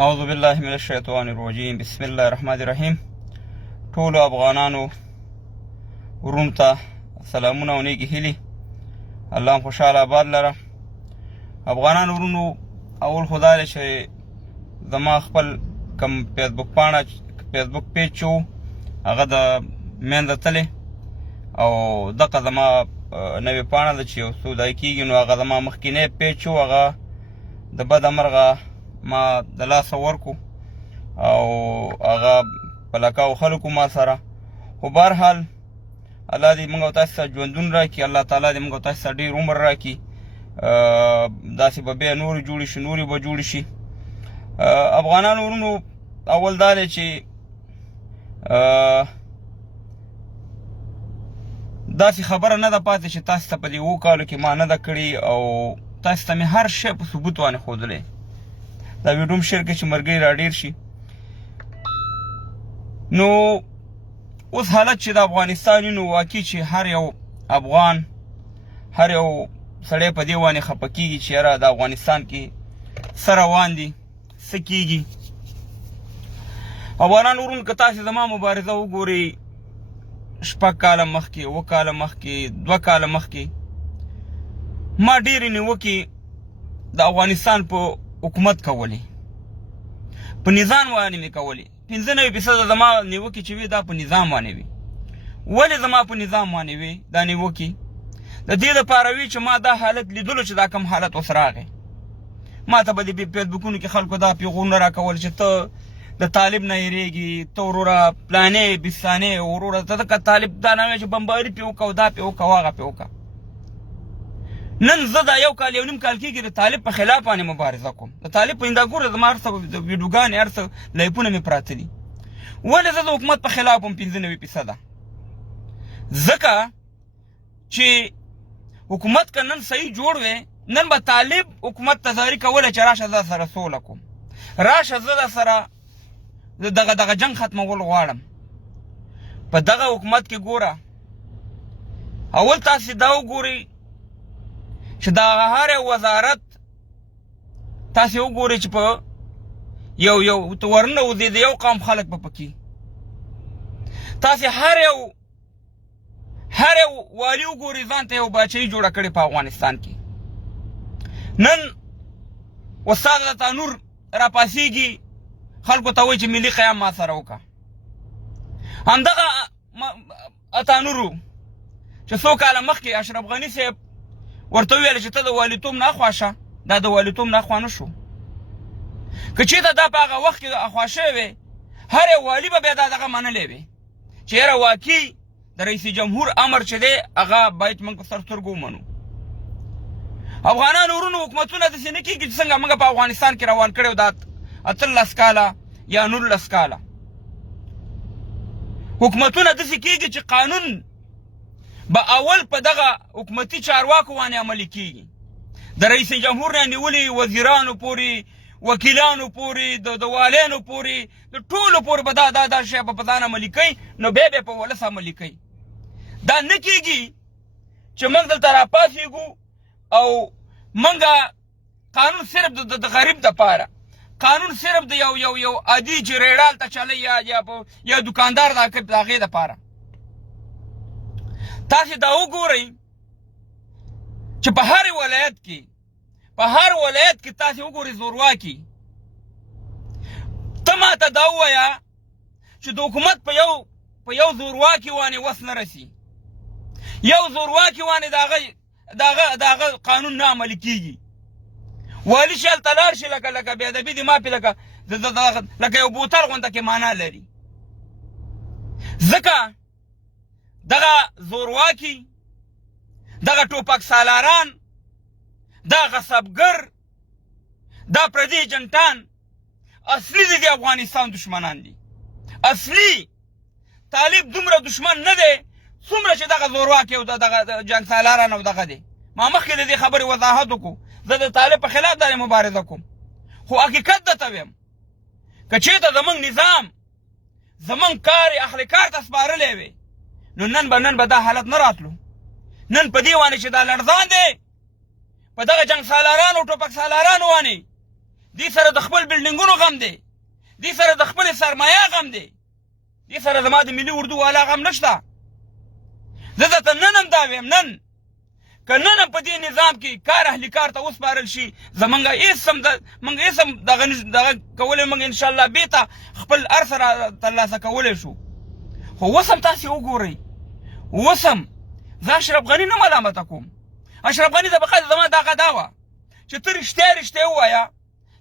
اعوذ بالله من الشیطان الرجیم بسم الله الرحمن الرحیم. ټولو افغانانو ورونو ته سلامونه او نیکې هیلې. الله هم خوشحاله آباد لره. افغانانو ورونو، اول خو دا دی چې زما خپل کوم فیسبوک پیج چې و هغه د مینځه تللی او دغه زما نوې پاڼه ده چې یو څو ځای کېږي، نو هغه زما مخکینی پیج چې و هغه د بده مرغه ما د لاسه ورکو او هغه په لکاو خلکو ما سره. خو بهرحال الله دې موږ او تاسو ته ژوندون راکړي، الله تعالی دې موږ او تاسو ته ډېر عمر راکړي. داسې به بیا نورې جوړې شي، نورې به جوړې شي. افغانانو ورونو، اول دا دی چې داسې خبره نه ده پاتې چې تاسو ته په دې 7 کالو کې ما نه ده کړې او تاسو ته مې هر شی په ثبوت باندې ښودلی. دا ویډیو هم شیر کړئ چې ملګري راډېر شي. نو اوس حالت چې د افغانستان وي، نو واقعي چې هر یو افغان، هر یو سړی په دې باندې خفه کېږي چې یاره د افغانستان کې څه روان دي، څه کېږي. افغانانو ورونو، که تاسې زما مبارزه وګورئ 6 کاله مخکې، 7 کاله مخکې، 2 کاله مخکې، ما ډېرې نیوکې د افغانستان په حکومت کولې، په نظام باندې مې کولې. 95% زما نیوکې چې وي دا په نظام باندې وي. ولې زما په نظام باندې وي دا نیوکې؟ د دې لپاره وي چې ما دا حالت لیدلو چې دا کم حالت اوس راغی. ما ته به د فیسبوکونو کې خلکو دا پیغامونه راکول چې ته د طالب نه یېرېږي، ته وروره پلانې بستانې، وروره ته که طالب دا نه وایي چې بمباري پې وکړه او دا پې وکړه او هغه پې وکړه. نن زه دا 1 کال 1.5 کال کېږي د طالب په خلاف باندې مبارزه کوم. د طالب په انده زما هر څه ویډیوګانې، هر څه لایفونه مې پراته دي. ولې زه د حکومت په خلاف هم 95%؟ ځکه چې حکومت که نن صحیح جوړ وی، نن به طالب حکومت ته زاري کوله چې راشه زه سره سوله کوم، راشه زه در سره دغه جنګ ختمول غواړم. په دغه حکومت کې ګوره، اول تاسې دا وګورئ چې د هر وزارت تاسې وګورئ چې په یو ورننوځي د یو قوم خلک به پکې. تاسې هر یو والي وګورئ ځان ته یو باچایي جوړه کړې په افغانستان کې. نن استاد تانور راپاسېږي، خلکو ته وایي چې ملي قیام ما سره وکړه. همدغه اتانورو چې 100 کاله مخکې اشرف غني صاحب ورته وویل چې ته د والیتوب نه اخوا شه، دا د والیتوب نه اخوا نه شو. که چېرته دا په هغه وخت کې اخوا شوی وی، هر یو والي به بیا دا دغه منلی وی چې یاره واقعي د رئیس جمهور امر چې دی هغه باید موږ په سر سترګو ومنو. افغانانو ورونو، حکومتونه داسې نه کېږي چې څنګه موږ په افغانستان کې روان کړی و دا 18 کاله یا 19 کاله. حکومتونه داسې کېږي چې قانون به اول په دغه حکومتي چارواکو باندې عملي کېږي، د رئیس جمهور نه نیولې وزیرانو پورې، وکیلانو پورې، د والیانو پورې، د ټولو پورې به دا شی په ځان عملي کوي، نو بیا په ولس عملي کوي. دا نه کېږي چې موږ دلته راپاڅېږو او موږ قانون صرف د غریب دپاره، قانون صرف د یو عادي چې ریډال ته چلی یا دکاندار د هغې دپاره. تاسې دا وګورئ چې په هر ولایت کې تاسې وګورئ زورواکي. ته ما ته دا ووایه چې د حکومت په یو زورواکي باندې وس نه رسي، یو زورواکي باندې د هغه قانون نه عملي کېږي. والي چې هلته لاړ شي لکه بېادبي دې مافې لکه یو بوتل غونده کې معنا لري. ځکه دغه زورواکي، دغه ټوپک سالاران، دا غصبګر، دا پردي ایجنټان اصلي د افغانستان دشمنان دي. اصلي طالب دومره دشمن نه دی څومره چې دغه زورواکي او دغه جنګ سالاران او دغه دی. ما مخکې د دې خبرې وضاحت وکړو، زه د طالب په خلاف دا مبارزه کوم. خو حقیقت درته ویم، که چېرته زموږ نظام، زموږ کار اهل کار ته سپارلی وی، نو نن به دا حالت نه راتلو. نن په دې باندې چې دا لړزان دی، په دغه جنګ سالارانو ټوپک سالارانو باندې دې سره د خپل بلډینګونو غم دی، دې سره د خپل سرمایه غم دی، دې سره زما د ملي اردو والا غم نشته. زه درته نن هم دا ویم، نن که نن هم په دې نظام کې کار اهلي کار ته وسپارل شي، موږ هېڅ هم دغه کولی، موږ انشاءالله بېرته خپل هر څه ترلاسه کولی شو. خو اوس هم تاسې وګورئ، اوس هم زه اشرف غني نه ملامته کوم. اشرف غني ته به زما دغه دا وه چې ته رښتیا ووایه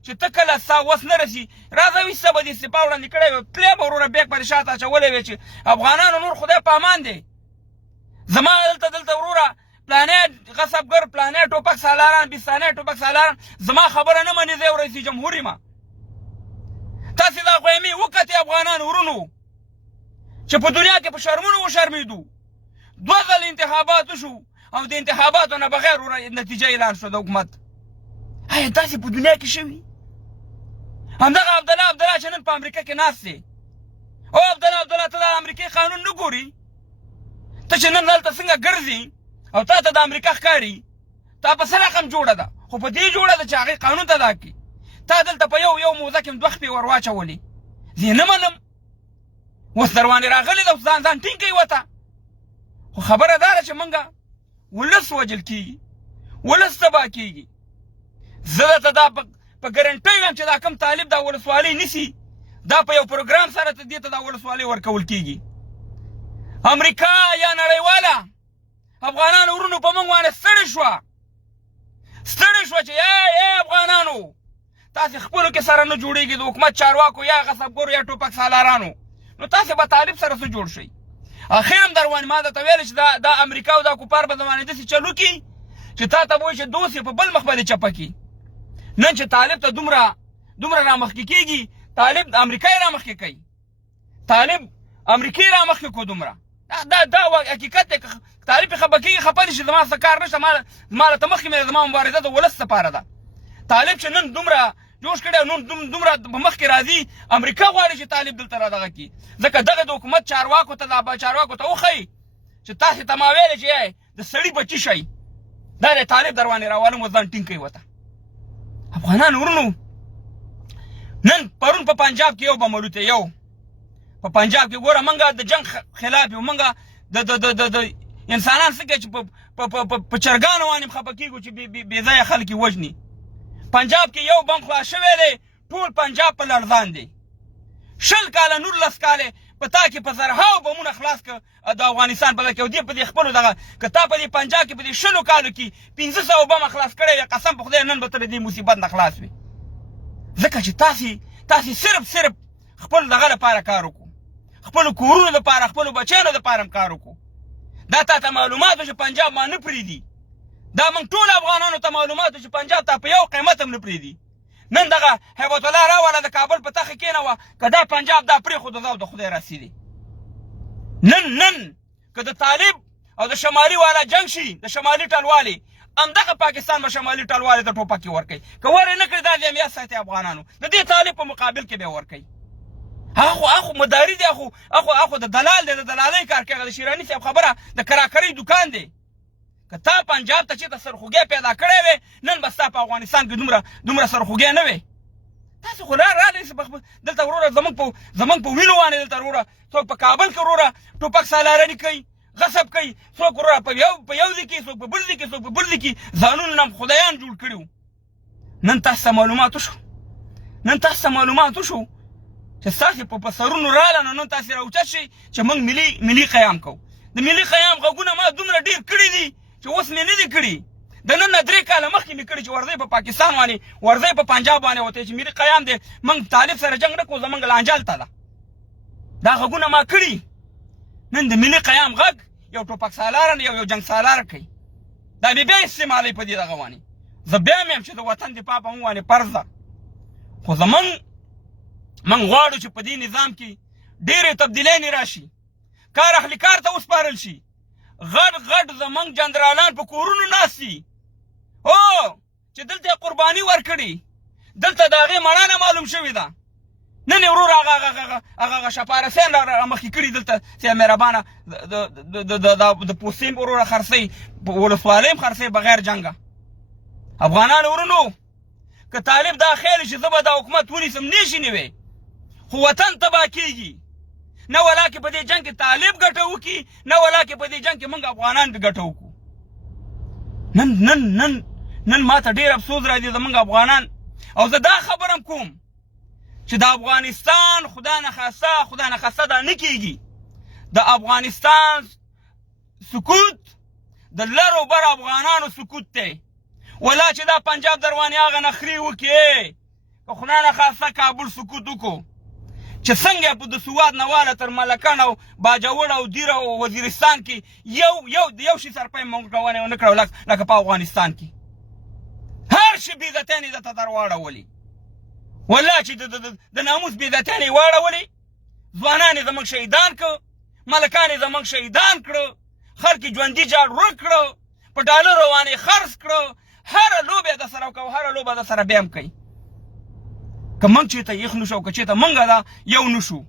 چې ته کله ستا وس نه رسي راځه ویسته به دې استعفا وړاندې کړی وې، تللی به وروره بیک به دې شاته اچولی وې چې افغانانو نور خدای په امان دی. زما دلته وروره پلانې غصبګر، پلانې ټوپک سالاران، بیستانې ټوپک سالاران زما خبره نه مني، زه یو رئیس جمهور یم. تاسې دا خویمې وکتې افغانان ورونو چې په دنیا کې په شرمونو وشرمېدو، 2 ځل انتخابات وشو او د انتخاباتو نه بغیر نتیجه اعلان شو د حکومت. آیا داسې په دنیا کې شوي؟ همدغه عبدالله چې نن په امریکا کې ناست دی، او عبدالله ته د امریکې قانون نه ګوري؟ ته چې نن دلته څنګه ګرځې او تا ته د امریکا ښکاري، تا په څه رقم جوړه ده؟ خو په دې جوړه ده چې هغې قانون ته ادا کړي. تا دلته په یو موزه کې 2 خپې ور واچولې. زه یې نه منم، اوس دروانې راغلې ده، اوس ځان ټینګ کوي ورته. خو خبره دا ده چې موږ ولس وژل کېږي، ولس تباه کېږي. زه درته دا په ګرنټۍ وایم چې دا کم طالب دا ولسوالۍ نیسي، دا په یو پروګرام سره دې ته دا ولسوالۍ ورکول کېږي. امریکا یا نړیواله افغانانو ورونو په موږ باندې ستړې شوه چې ای افغانانو تاسې خپلو کې سره نه جوړېږي، د حکومت چارواکو یا غصبګرو یا ټوپک سالارانو، نو تاسې به طالب سره څه جوړ شئ؟ اخر هم دروانې ما درته ویلې چې دا امریکا او دا کفار به زمانې داسې چلو کړي چې تا ته به وایي چې دوست یې په بل مخ باندې چپه کړي. نن چې طالب ته دومره رامخکې کېږي، طالب امریکا یې رامخکې کوي، طالب امریکا یې رامخکې کړو دومره. دا حقیقت دی. طالب یې خفه کېږي، خفه دي چې زما څه کار نشته، ما ته مخکې مې زما مبارزه د ولس لپاره ده. طالب چې نن دومره جوش کړی او نن دومره په مخ کې راځي، امریکا غواړي چې طالب دلته را دغه کړي، ځکه دغه د حکومت چارواکو ته وښایي چې تاسې ته ما ویلې چې د سړي بچي شئ. دا دی طالب دروانې راوالم، اوس ځان ټینګ کوي ورته. افغانان ورونو، نن پرون په پنجاب کې یو بم الوتی، یو په پنجاب کې ګوره موږ د جنګ خلاف یو، موږ د انسانان څنګه چې په چرګانو باندې خفه کېږو چې بې ځایه خلک یې وژني. پنجاب کې یو بم خلاص شوی دی، ټول پنجاب په لړزان دی. 20 کاله 19 کاله په تا کې په زرهاو بمونه خلاص که د افغانستان په کې، او دې په دې خپلو دغه که تا په دې پنجاب کې په دې 20 کالو کې 500 بمه خلاص کړی وې، قسم په خدای نن به ته د دې مصیبت نه خلاص وې. ځکه چې تاسې صرف خپل دغه لپاره کار وکړو، خپلو کورونو لپاره، خپلو بچیانو لپاره هم کار وکړو. دا تا ته معلومات و چې پنجاب ما نه پرېږدي، دا موږ ټول افغانانو ته معلومات و چې پنجاب ته په یو قیمت هم نه پرېږدي. نن دغه هیبت الله راوله د کابل په تخه کېنوه، که دا پنجاب دا پرېښوده دا د خدای رسېدي. نن که د طالب او د شمالي والا جنګ شي، د شمالي ټلوالې، همدغه پاکستان به شمالي ټلوالې ته ټوپک ورکوي. که ور یې نه کړي دا د امنیت ساتي افغانانو، د دې طالب په مقابل کې به یې ورکوي. هغه مداري دی، هغه د دلال دی، د دلالۍ کار کوي. د شیراني صاحب خبره د کراکرۍ دکان دی. که تا پنجاب ته چېرته سرخوږی پیدا کړی وې، نن به ستا په افغانستان کې دومره سرخوږی نه وې. تاسې خو راغلی دلته وروره زموږ په وینو باندې دلته وروره څوک په کابل کې وروره ټوپک سالاراني کوي، غصب کوي، څوک وروره په یو ځای کې، څوک په بل ځای کې، څوک په بل ځای کې ځانونه هم خدایان جوړ کړي وو. نن تاسو ته معلومات وشو چې ستاسې په سرونو راله، نو نن تاسې راوچت شئ چې موږ ملي قیام کوو. د ملي قیام غږونه ما دومره ډېر کړي دي چې اوس مې نه دي کړي. د نن نه 3 کاله مخکې مې کړي چې ورځئ په پاکستان باندې، ورځئ په پنجاب باندې وته چې ملي قیام دی، موږ طالب سره جنګ نه کوو، زموږ لانجه هلته ده. دا غږونه ما کړي. نن د ملي قیام غږ یو ټوپک سالار یو جنګ سالار کوي، دا مې بیا استعمالوي په دې دغه باندې. زه بیا مې یم چې د وطن دفاع په موږ باندې فرض ده. خو موږ غواړو چې په دې نظام کې ډېرې تبدیلۍ راشي، کار اهلي کار ته وسپارل شي. غټ زموږ جنرالان په کورونو ناست دي، چې دلته یې قرباني ورکړي، دلته د هغې مړه نه معلوم شوې ده. نن یې ورور هغه شپارسیان رامخکې کړي دلته سیده مهربانه د پوستین وروره خرڅوي، په ولسوالۍ هم خرڅوي بغیر جنګه. افغانانو ورونو، که طالب دا خیال چې زه به دا حکومت ونیسم نشي نیوی خو وطن تباه کېږي نه ولا کې په دې جنګ کې طالب ګټه وکړي نه ولا کې په دې جنګ کې موږ افغانان به ګټه وکړو نن ما ته ډېر افسوس راځي زموږ افغانان او زه دا خبرم کوم چې د افغانستان خدا نخواسته دا نه کېږي د افغانستان سکوت د لرو بر افغانانو سکوت دی ولا چې دا پنجاب دروانې هغه نخري وکړي که خدا نخواسته کابل سکوت وکړو چې څنګه په د سواد نواله تر ملکان او باجوړ او دیر او وزیرستان کې یو شي سرپای مونږ کوونه نه کړو لکه په افغانستان کې هر شي بې عزتیانې درته در واړولي والله چې د ناموس بې عزتیانې یې واړولې ځوانان یې زموږ شهیدان کړه ملکان یې زموږ شهیدان کړه خلک یې ژوندي جاړ ورک کړه په ډالرو باندې خرڅ کړه هره لوبه د سره وکړه هره لوبه د سره بیا هم کوي که موږ چېرته یخ نشو او که چېرته موږ دا یو نشو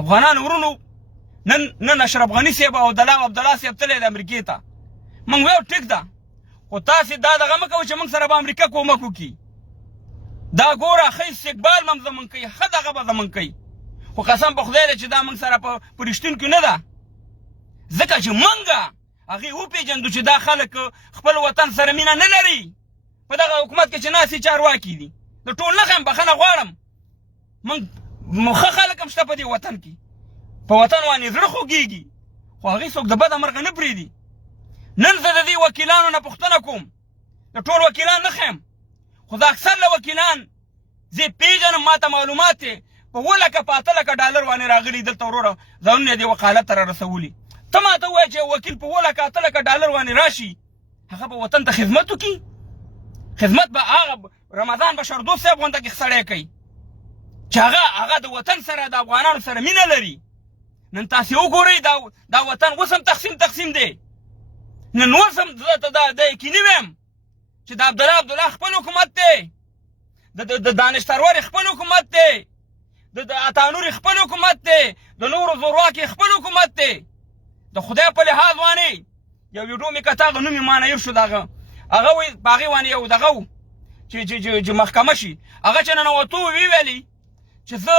افغانان ورونو نن اشرف غني صاحب او عبدالله صاحب تللی د امریکې ته موږ ویل ټیک ده خو تاسې دا دغه مه کوئ چې موږ سره به امریکا کومک وکړي دا ګوره ښه استقبال به هم زموږ کوي ښه دغه به زموږ کوي خو قسم په خدای دی چې دا موږ سره په رښتون کې نه ده ځکه چې موږ هغې وپېژندو چې دا خلک خپل وطن سره مینه نه لري په دغه حکومت کې چې ناستې چارواکي دي د ټول نه ښیم بخښنه غواړم موږ ښه خلک هم شته په دې وطن کې په وطن باندې زړه خوږېږي خو هغې څوک د بده مرغه نه پرېږدي نن زه د دې وکیلانو نه پوښتنه کوم د ټول وکیلان نه ښیم خو د اکثر له وکیلان زه پېژنم ما ته معلومات دی په 7 لکه په 8 لکه ډالر باندې راغلي دلته وروره ځانونه دې وکالت ته رارسولي ته ما ته ووایه چې وکیل په 7 لکه 8 لکه ډالر باندې راشي هغه به وطن ته خدمت وکړي خدمت به هغه رمضان بشردوست صاحب غونډه کې سړی کوي چې هغه د وطن سره د افغانانو سره مینه لري نن تاسې وګورئ دا وطن اوس هم تقسیم دی نن اوس هم د یقیني ویم چې د عبدالله خپل حکومت دی د دانش ترور خپل حکومت دی د عطانور خپل حکومت دی د نورو زورواکي خپل حکومت دی د خدای په لحاظ باندې یو ویډیو مې کته هغه نوم یې ما نه هېر شو دغه هغه وایي په هغې باندې یو دغه و چې محکمه شي هغه چې ننوتو ویې ویلي چې زه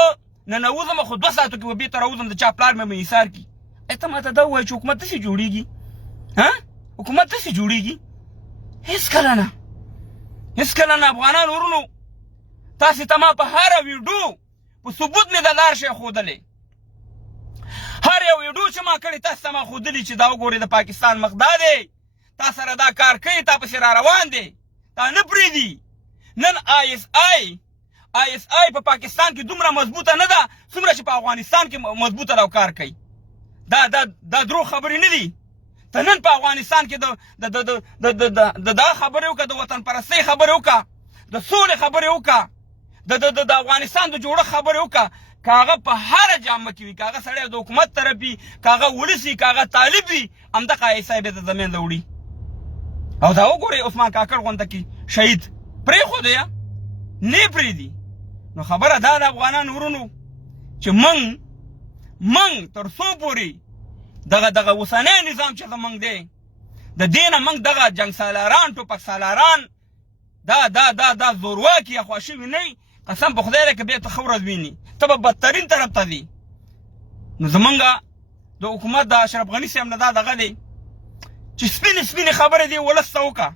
ننوځم خو 2 ساعتو کې به بېرته راوځم د چا پلار مې انحصار کړي ته ما ته دا ووایه چې حکومت داسې جوړېږي حکومت داسې جوړېږي هېڅکله نه افغانان ورونو تاسې ته ما په هره ویډیو په ثبوت مې د لار شی ښودلی هر یو ویډیو چې ما کړې تاسې ته ما ښودلي چې دا وګورئ د پاکستان مخ دا دی تا سره دا کار کوي تا پسې را روان دی تا نه پرېږدي نن ISI په پاکستان کې دومره مضبوطه نه ده څومره چې په افغانستان کې مضبوطه ده او کار کوي دا دروغ خبرې نه دي ته نن په افغانستان کې دا خبرې وکړه د وطن پرستۍ خبرې وکړه د سولې خبرې وکړه د افغانستان د جوړښت خبرې وکړه که هغه په هره جامه کې وي که هغه سړی د حکومت طرف وي که هغه ولس وي که هغه طالب وي همدغه ISI به د زمین له وړي او دا وګورئ عثمان کاکړ غونډه کې شهید پرېښودی یا نه پرېږدي نو خبره دا د افغانانو ورونو چې موږ تر څو پورې دغه اوسنی نظام چې زموږ دی د دې نه موږ دغه جنګ سالاران ټوپک سالاران دا زورواکي یا خواشي وینئ قسم په خدای دی که بیا ته ښه ورځ ویني ته به بدترین طرف ته ځي نو زمونږ د حکومت د اشرف غني صاحب نه دا دغه دی چې سپینې خبرې دې ولس ته وکړه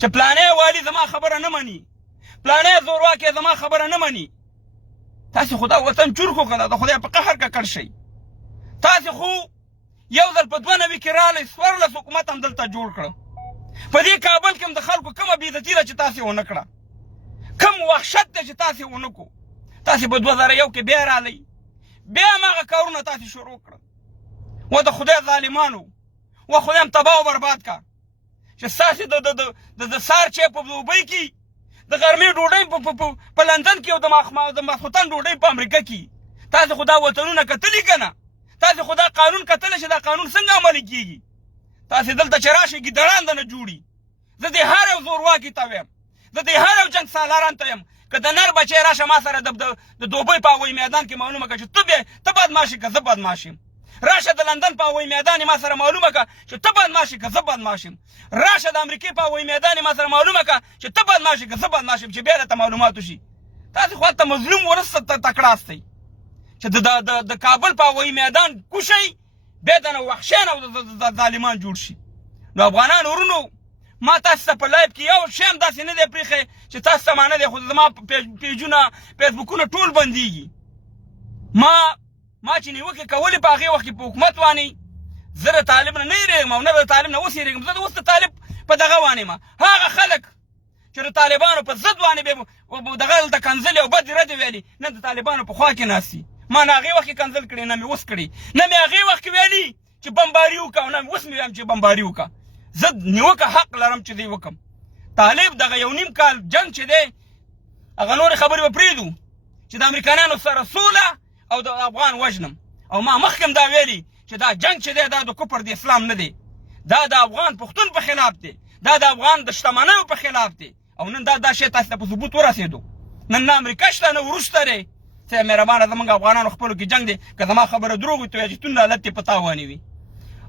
چې پلانی والي زما خبره نه مني پلانی زورواکي زما خبره نه مني تاسې خو دا وطن چور خو که د خدای په قهر ککړ شئ تاسې خو یو ځل په 92 کې راغلی 14 حکومت هم دلته جوړ کړه په دې کابل کې هم د خلکو کومه بېعزتي ده چې تاسې ونه کړه کم وحشت دی چې تاسې ونه کړو تاسې په 2001 کې بیا راغلی بیا هماغه کارونه تاسې شروع کړه و د خدای ظالمانو و خدای هم تباه او برباد کا چې ستاسې د سهار چای په دوبۍ کې د غرمې ډوډۍ په لندن کې او د ماخوتن ډوډۍ په امریکا کې تاسې خو دا وطنونه کتلي که نه تاسې خو دا قانون کتلی چې دا قانون څنګه عملي کېږي تاسې دلته چې راشئ ګیدړان د نه جوړي زه دې هر یو زورواکي ته ویم زه دې هر یو جنګ سالاران ته یم که د نر بچی راشه ما سره د دوبۍ په هوایي میدان کې معلومه کړه چې ته بدماشي که زه بدماش یم راشه د لندن په هوایي میدان ما سره معلومه که چې ته بدماش یې که زه بدماش یم. راشه د امریکې په هوایي میدان ما سره معلومه که چې ته بدماش یې که زه بدماش یم، چې بیا درته معلومات وشي. تاسې خو هلته مظلوم ولس تکړاستئ چې د کابل په هوایي میدان کوشئ، بیا دنه وحشیان او د ظالمان جوړ شي. نو افغانان ورونو، ما تاسو ته په لایف کې یو شی هم داسې نه دی پرېښی چې تاسو ته معنه دی، خو زما پیجونه فیسبوکونه ټول بندېږي. ما چې نیوکې کولې په هغې وخت کې په حکومت وانې، زه د طالب نه یېرېږم او نه به د طالب نه اوس یېرېږم. زه اوس د طالب په دغه وانې یم. هغه خلک چې د طالبانو په ضد وانې به دغه دلته کنځلې او بدې ردې ویلې، نن د طالبانو په خوا کې ناستي. ما نه هغې وخت کې کنځل کړې، نه مې اوس کړې، نه مې هغې وخت کې ویلي چې بمباري وکړه او نه اوس مې وایم چې بمباري وکړه. زه نیوکه حق لرم چې دی وکړم. طالب دغه یو نیم کال جنګ چې دی، هغه نورې خبرې به پرېږدو چې د امریکایانو سره سوله او د افغان وژنم. او ما مخکې هم دا ویلي چې دا جنګ چې دی دا د کفر د اسلام نه دی، دا د افغان پښتون په خلاف دی، دا د افغان د شتمنیو په خلاف دی. او نن دا شی تاسو ته په ثبوت ورسېدو. نن نه امریکا شته نه وروسته دی. ته مهربانه زموږ افغانانو خپلو کې جنګ دی، که زما خبره دروغ وي ته وایه چې تون حالت یې په تاوانې وي.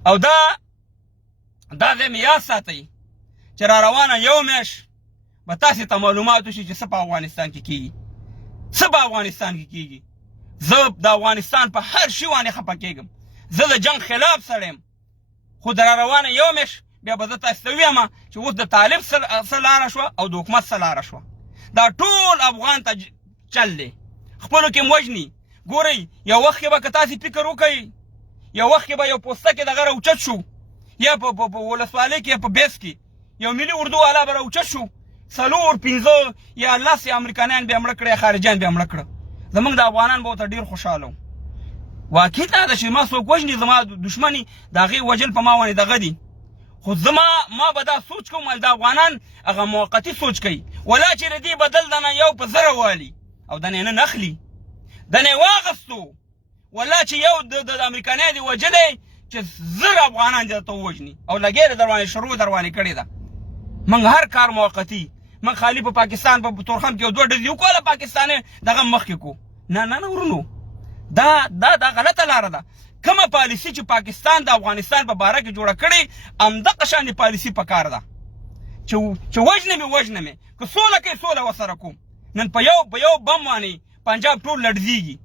او دا ځای مې یاد ساتئ چې را روانه یو میاشت به تاسې ته معلومات وشي چې څه په افغانستان کې کېږي، څه په افغانستان کې کېږي. زه د افغانستان په هر شي باندې خفه کېږم. زه د جنګ خلاف سړی یم، خو د را روانه یو میاشت بیا به زه تاسې ته ووایم چې اوس د طالب څه لاره شوه او د حکومت څه لاره شوه. دا ټول افغان ته چل دی، خپلو کې وژني. ګورئ یو وخت کې به که تاسې فکر وکئ، یو وخت کې به یو پوستکی دغه راوچت شو، یا په ولسوالۍ کې یا په بیس کې یو ملي اردو والا به راوچت شو، 4 5 یا 10 امریکایان به یې مړه کړه یا خارجیان به یې مړه کړه. زموږ د افغانان به ورته ډېر خوشحاله وو. واقع دا ده چې ما څوک وژني، زما دښمني د هغې وژل په ما باندې دغه دي. خو ما به دا سوچ کوم د افغانان هغه موقتي سوچ کوي، ولا چې د دې بدل دنه یو په زره والي او دنه یې نه نخلي، دنه یې واغستو، ولا چې یو د امریکایان دې وژلی چې 1000 افغانان دې درته ووژني او لګیا در باندې شروع در باندې کړې ده. موږ هر کار موقتي، موږ خالي په پاکستان په تورخم کې 2 ډزې وکړله، پاکستاني دغه مخکې کو. نه ورونو، دا غلطه لاره ده. کومه پالیسي چې پاکستان د افغانستان په باره کې جوړه کړې، همدغه شانې پالیسي پکار ده چې وژنه مې که سوله کوي سوله ورسره کوم. نن په یو بم باندې پنجاب ټول لړزېږي.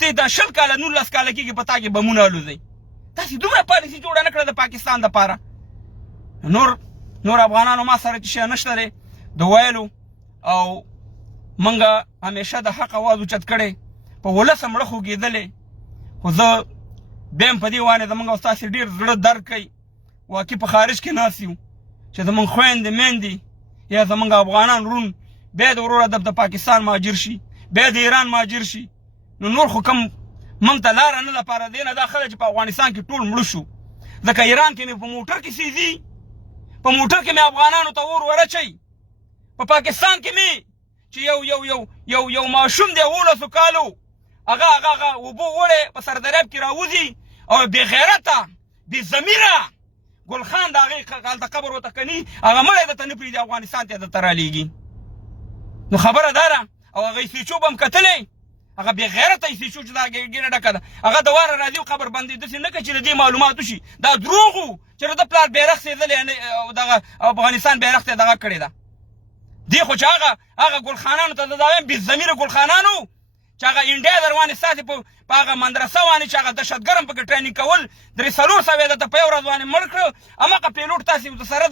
ته دا 20 کاله 19 کاله کېږي په تا کې بمونه الوځئ. تاسې دومره پالیسي جوړه نه کړه د پاکستان دپاره. نور افغانانو ما سره چې شی نشته دی د ویلو، او موږ همیشه د حق اواز اوچت کړی، په ولس مړه خوږېدلی. خو زه بیا هم په دې وانې زموږ او ستاسې ډېر زړه درد کوي. واقع په خارج کې ناست یو چې زموږ خویندې میندې یا زموږ افغانان ورون بیا د وروره د پاکستان مهاجر شي، بیا د ایران مهاجر شي. نو نور خو کوم موږ ته لاره نه ده پاره دی نه دا خلک چې په افغانستان کې ټول مړه شو. ځکه ایران کې مې په موټر کې سیزي، په موټر کې مې افغانانو ته اور ورچوي. په پاکستان کې مې چې یو ماشوم دی 18 کالو هغه اوبه وړې په سردریاب کې راوځي او بې غیرته بې ضمیره ګل خان د هغې هلته قبر ورته کني، هغه مړی درته نه پرېږدي افغانستان ته درته رالیږي. نو خبره دا ده. او هغه ایسیچو به هم کتلی، هغه بې غیرته ایسیچو چې دا ګیره ډکه ده، هغه د واره راځي او قبر بندې داسې نه کوي چې د دې معلومات وشي. دا دروغ و چې د ده پلار بیرغ سېدلی او دغه افغانستان بیرغ ته یې دغه کړې ده. دې خو چې هغه ګلخانانو ته دا وایم بې ضمیره ګلخانانو چې هغه انډیا در باندې ستاسې په هغه مدرسه باندې چې هغه دهشتګر هم پکې ټرېنینګ کول 300 یې درته په یو ورځ باندې مړ کړه، هماغه پیلوټ تاسې سره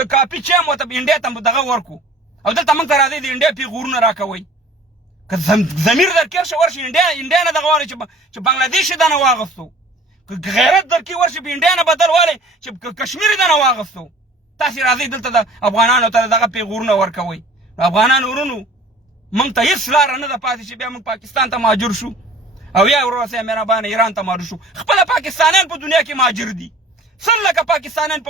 د کاپي چیم ورته انډیا ته دغه ورکړو او دلته موږ ته راځئ د انډیا پیغورونه راکوئ. که ضمیر در کې ورشي انډیا نه دغه والی چې بنګلادیش یې دنه واغستو، که غیرت در کې ورشي په انډیا نه بدل والی چې کشمیر یې دنه واغستو. تاسې راځئ دلته د افغانانو ته دغه پیغورونه ورکوئ. افغانان ورونو، موږ ته هېڅ لاره نه ده پاتې چې بیا موږ پاکستان ته مهاجر شو او یا ورور سره مهربانه ایران ته مهاجر شو. خپله پاکستانیان په دنیا کې مهاجر دي، 100 لکه پاکستانیان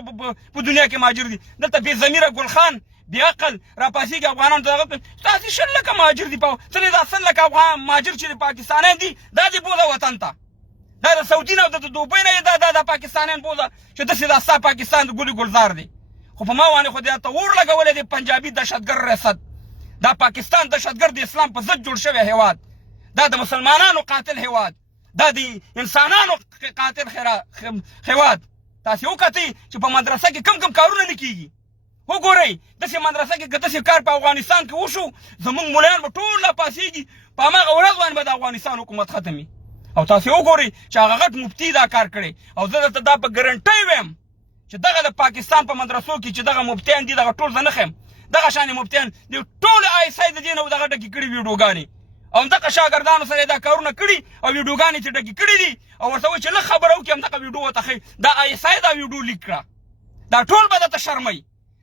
په دنیا کې مهاجر دي. دلته بې ضمیره ګل خان بې عقل راپاسېږي افغانانو ته دغه ستاسې 100 لکه مهاجر دي. څه دا 100 لکه افغان مهاجر چې پاکستانیان دي دا دې بوځه وطن ته، دا د سعودي نه او د دوبۍ نه یې دا پاکستانیان بوځه چې داسې دا ستا پاکستان د ګلي ګلزار دی. خو په ما باندې خو دې ته اور لګولی دی پنجابي دهشتګر ریاست. دا پاکستان دهشتګر د اسلام په ضد جوړ شوی هیواد، دا د مسلمانانو قاتل هیواد، دا د انسانانو قاتل هېواد. تاسې وکتئ چې په مدرسه کې کم کارونه نه کېږي. وګورئ داسې مدرسه کې که داسې کار په افغانستان کې وشو زموږ ملایان به ټول راپاڅېږي، په هماغه ورځ باندې به د افغانستان حکومت ختم وي. او تاسې وګورئ چې هغه غټ مفتي دا کار کړی. او زه درته دا په ګرنټۍ وایم چې دغه د پاکستان په مدرسو کې چې دغه مفتیان دي دغه ټول زه نه ښیم، دغه شانې مفتیان د ټولو ISI د دې نه دغه ډکې کړي ویډیوګانې او دغه شاګردانو سره دا کارونه کړي او ویډیوګانې چې ډکې کړي دي او ورته وایي چې لږ خبره وکړي همدغه ویډیو ورته ښیي. دا ISI دا ویډیو لیک کړه. دا ټول به درته شرمئ.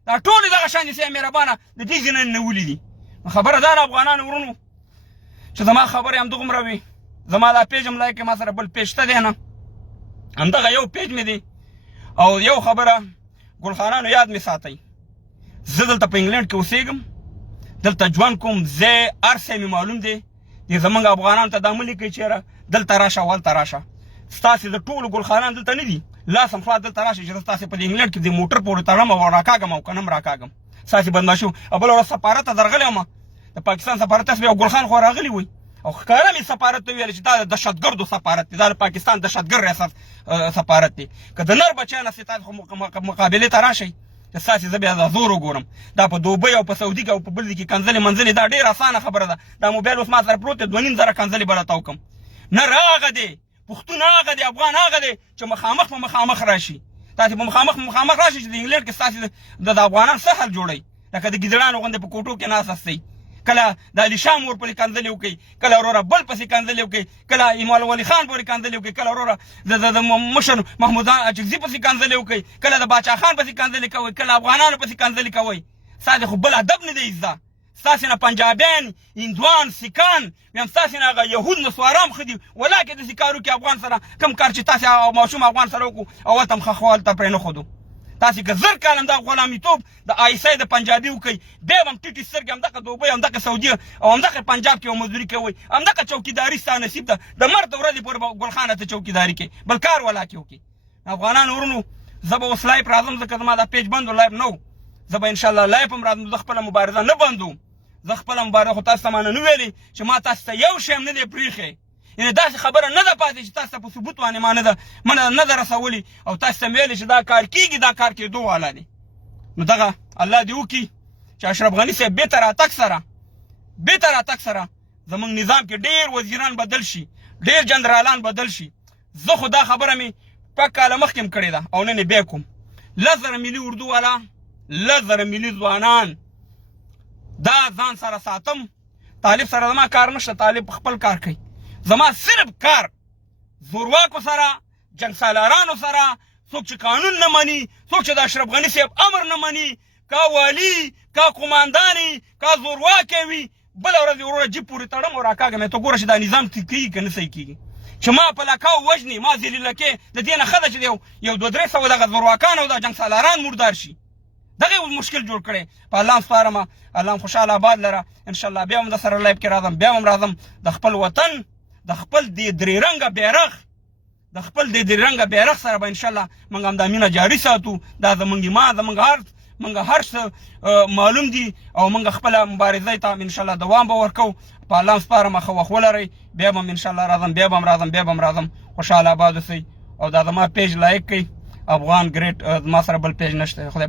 دا ټول دغه شانې سیه مهربانه د دې ځای نه ننولي دي. خبره دا ده افغانانو ورونو چې زما خبرې همدغومره وي. زما دا پیج هم لایک ما سره بل پیج شته دی نه، همدغه یو پیج مې دی. او یو خبره ګلخانانو یاد مې ساتئ، زه دلته په انګلینډ کې اوسېږم، دلته ژوند کوم، ځای هر څه مې معلوم دی. دې زموږ افغانانو ته دا مه لیکئ چېره دلته راشه او هلته راشه. ستاسې د ټولو ګلخانان دلته نه دي، لاسم خلاص دلته راشئ چې زه ستاسې په دې انګلینډ کې د موټر پورې تړم او راکاږم او که نه هم راکاږم. ستاسې بدماشي او بله ورځ سفارت ته درغلی وم، د پاکستان سفارت ته یو ګلخان خو راغلی وی او ښکاره مې سفارت ته ویل چې دا د دهشتګردو سفارت دی، دا د پاکستان دهشتګرد ریاست سفارت دی. که د نر بچیان هستې تاسې خو مقابلې ته راشئ چې ستاسې زه بیا دا زور وګورم. دا په دوبۍ او په سعودي کې او په بل ځای کې کنځلې منځلې دا ډېره اسانه خبره ده. دا موبایل اوس ما سره پروت دی، 2.5 کنځلې به راته وکړم. نر هغه دی، پښتون هغه دی، افغان هغه دی چې مخامخ په مخامخ راشي. تاسې په مخامخ راشئ چې د انګلینډ کې ستاسې د افغانان څه حل جوړئ. لکه د ګیدړانو غوندې په کوټو کې ناست هستئ، کله د علي شاه مور پورې کنځلې وکئ، کله وروره بل پسې کنځلې وکئ، کله ایمال ولي خان پورې کنځلې وکئ، کله وروره د مشر محمود اچکزي پسې کنځلې وکئ، کله د باچا خان پسې کنځلې کوئ، کله افغانانو پسې کنځلې کوئ. ستاسې خو بل ادب نه دی زده. ستاسې نه پنجابیان، هندوان، سیکان، بیا هم ستاسې نه هغه یهود نسوارام ښه دي. ولاکې داسې کار وکړي افغان سره، کوم کار چې تاسې ماشوم افغان سره وکړو او هلته هم ښه خو هلته پرې نه ښودو. تاسې که زر کاله همدغه غلامیتوب د ISI د پنجابي وکئ، بیا به هم ټیټې سترګې همدغه دوبۍ، همدغه سعودي او همدغه پنجاب کې مزدوري کوئ، همدغه چوکیداري ستا نصیب ده. د مرګ د ورځې پورې به ګلخانه ته چوکیداري کوي، بل کار ولاکې وکړي. افغانانو ورونو زه به اوس لایف راځم، ځکه زما دا پیج بند و، لایف نه و. زه به انشاءالله لایف هم راځم. زه خپله مبارزه نه بندوم، زه خپله مبارزه خو تاسو ته ما نه ویلې چې ما تاسو ته یو شی هم نه دی پرېښی. یعنې داسې خبره نه ده پاتې چې تاسو ته په ثبوت باندې ما نه ده رسولې او تاسو ته مې ویلې چې دا کار کېږي، دا کار کېدو والا دی. نو دغه الله دې وکړي چې اشرف غني صاحب بېرته راتګ سره زموږ نظام کې ډېر وزیران بدل شي، ډېر جنرالان بدل شي. زه خو دا خبره مې شپږ کاله مخکې هم کړې ده او نن یې بیا کوم. 10,000 ملي اردو والا، 10,000 ملي ځوانان دا ځان سره ساتم. طالب سره زما کار نشته، طالب خپل کار کوي. زما صرف کار زورواکو سره، جنګ سالارانو سره، څوک چې قانون نه مني، څوک چې د اشرف غني صاحب امر نه مني، کا والي، کا قمانداني، کا زورواکی وي، بله ورځ یې وروره جیب پورې تړم او راکاږم. ته ګوره چې دا نظام کېږي که نه صحیح کېږي. چې ما په لکاو وژني، ما ذلیلکې، د دې نه ښه ده چې یو 200-300 دغه زورواکان او د جنګ سالاران مردار شي. دغه مشکل جوړ کړی. په الله هم سپارم، الله هم خوشحاله آباد لره. انشاءالله بیا هم د سره لایف کې راځم، بیا هم راځم. د خپل وطن، د خپل د درې رنګه بیرغ سره به انشاءالله موږ هم دا مینه جاري ساتو. دا زموږ ایمان، زموږ هر څه معلوم دي او موږ خپله مبارزې ته انشاءالله دوام به ورکوو. په الله هم سپارم، ښه وخت ولرئ. بیا به هم انشاءالله راځم، بیا به هم راځم. خوشحاله آباد اوسئ او دا زما پیج لایک کړئ. افغان ګریټ، زما سره بل پیج نشته. خدای